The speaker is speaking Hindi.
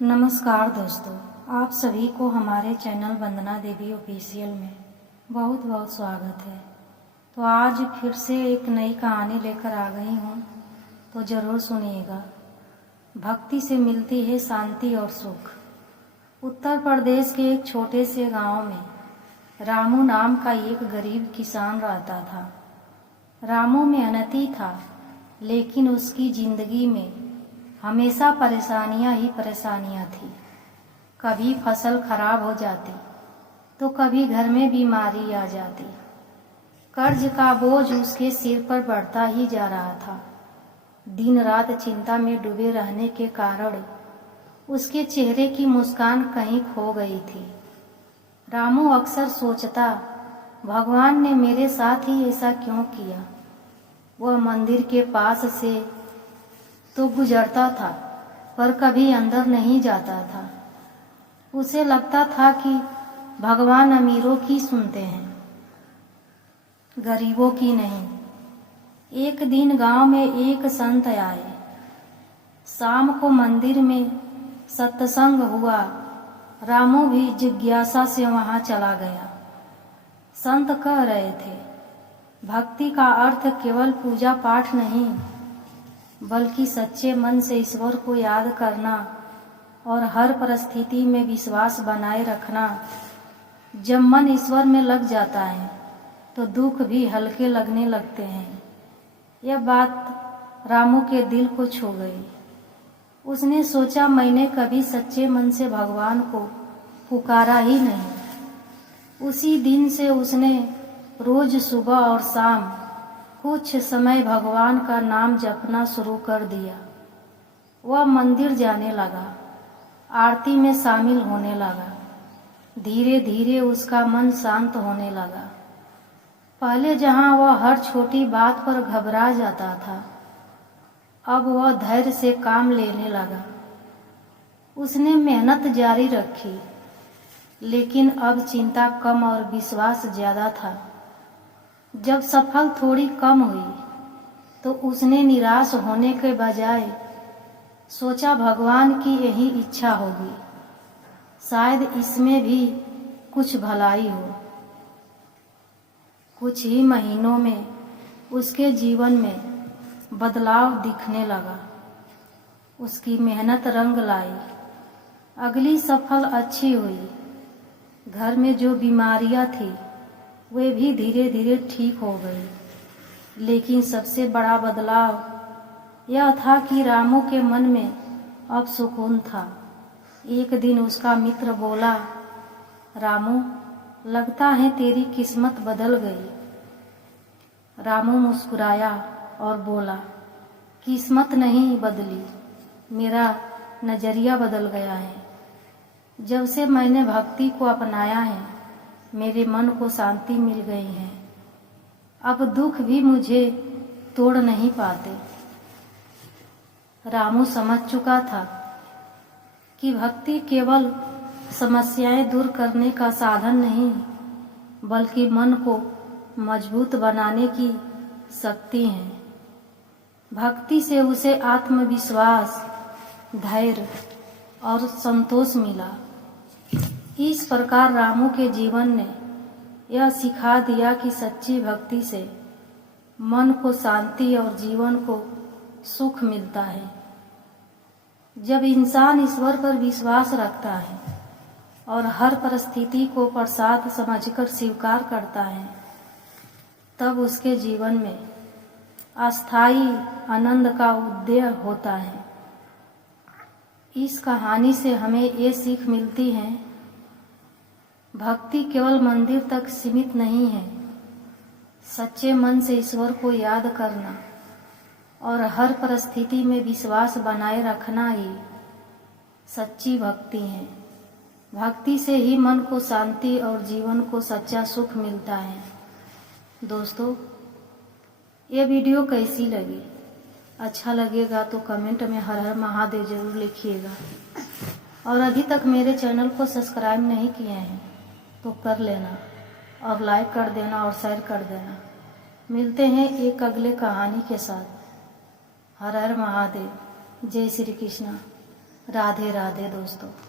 नमस्कार दोस्तों, आप सभी को हमारे चैनल वंदना देवी ऑफिशियल में बहुत बहुत स्वागत है। तो आज फिर से एक नई कहानी लेकर आ गई हूँ, तो ज़रूर सुनिएगा। भक्ति से मिलती है शांति और सुख। उत्तर प्रदेश के एक छोटे से गांव में रामू नाम का एक गरीब किसान रहता था। रामू मेहनती था, लेकिन उसकी जिंदगी में हमेशा परेशानियां ही परेशानियां थी। कभी फसल खराब हो जाती तो कभी घर में बीमारी आ जाती। कर्ज का बोझ उसके सिर पर बढ़ता ही जा रहा था। दिन रात चिंता में डूबे रहने के कारण उसके चेहरे की मुस्कान कहीं खो गई थी। रामू अक्सर सोचता, भगवान ने मेरे साथ ही ऐसा क्यों किया। वह मंदिर के पास से तो गुजरता था, पर कभी अंदर नहीं जाता था। उसे लगता था कि भगवान अमीरों की सुनते हैं, गरीबों की नहीं। एक दिन गांव में एक संत आए। शाम को मंदिर में सत्संग हुआ। रामू भी जिज्ञासा से वहां चला गया। संत कह रहे थे, भक्ति का अर्थ केवल पूजा पाठ नहीं, बल्कि सच्चे मन से ईश्वर को याद करना और हर परिस्थिति में विश्वास बनाए रखना। जब मन ईश्वर में लग जाता है तो दुख भी हल्के लगने लगते हैं। यह बात रामू के दिल को छू गई। उसने सोचा, मैंने कभी सच्चे मन से भगवान को पुकारा ही नहीं। उसी दिन से उसने रोज सुबह और शाम कुछ समय भगवान का नाम जपना शुरू कर दिया। वह मंदिर जाने लगा, आरती में शामिल होने लगा। धीरे धीरे उसका मन शांत होने लगा। पहले जहां वह हर छोटी बात पर घबरा जाता था, अब वह धैर्य से काम लेने लगा। उसने मेहनत जारी रखी, लेकिन अब चिंता कम और विश्वास ज्यादा था। जब सफल थोड़ी कम हुई तो उसने निराश होने के बजाय सोचा, भगवान की यही इच्छा होगी, शायद इसमें भी कुछ भलाई हो। कुछ ही महीनों में उसके जीवन में बदलाव दिखने लगा। उसकी मेहनत रंग लाई। अगली सफल अच्छी हुई। घर में जो बीमारियां थी वे भी धीरे धीरे ठीक हो गई। लेकिन सबसे बड़ा बदलाव यह था कि रामू के मन में अब सुकून था। एक दिन उसका मित्र बोला, रामू, लगता है तेरी किस्मत बदल गई। रामू मुस्कुराया और बोला, किस्मत नहीं बदली, मेरा नजरिया बदल गया है। जब से मैंने भक्ति को अपनाया है, मेरे मन को शांति मिल गई है। अब दुख भी मुझे तोड़ नहीं पाते। रामू समझ चुका था कि भक्ति केवल समस्याएं दूर करने का साधन नहीं, बल्कि मन को मजबूत बनाने की शक्ति है। भक्ति से उसे आत्मविश्वास, धैर्य और संतोष मिला। इस प्रकार रामू के जीवन ने यह सिखा दिया कि सच्ची भक्ति से मन को शांति और जीवन को सुख मिलता है। जब इंसान ईश्वर पर विश्वास रखता है और हर परिस्थिति को प्रसाद समझकर स्वीकार करता है, तब उसके जीवन में अस्थायी आनंद का उदय होता है। इस कहानी से हमें ये सीख मिलती है, भक्ति केवल मंदिर तक सीमित नहीं है। सच्चे मन से ईश्वर को याद करना और हर परिस्थिति में विश्वास बनाए रखना ही सच्ची भक्ति है। भक्ति से ही मन को शांति और जीवन को सच्चा सुख मिलता है। दोस्तों, ये वीडियो कैसी लगी? अच्छा लगेगा तो कमेंट में हर हर महादेव जरूर लिखिएगा। और अभी तक मेरे चैनल को सब्सक्राइब नहीं किए हैं तो कर लेना और लाइक कर देना और शेयर कर देना। मिलते हैं एक अगले कहानी के साथ। हर हर महादेव। जय श्री कृष्णा। राधे राधे दोस्तों।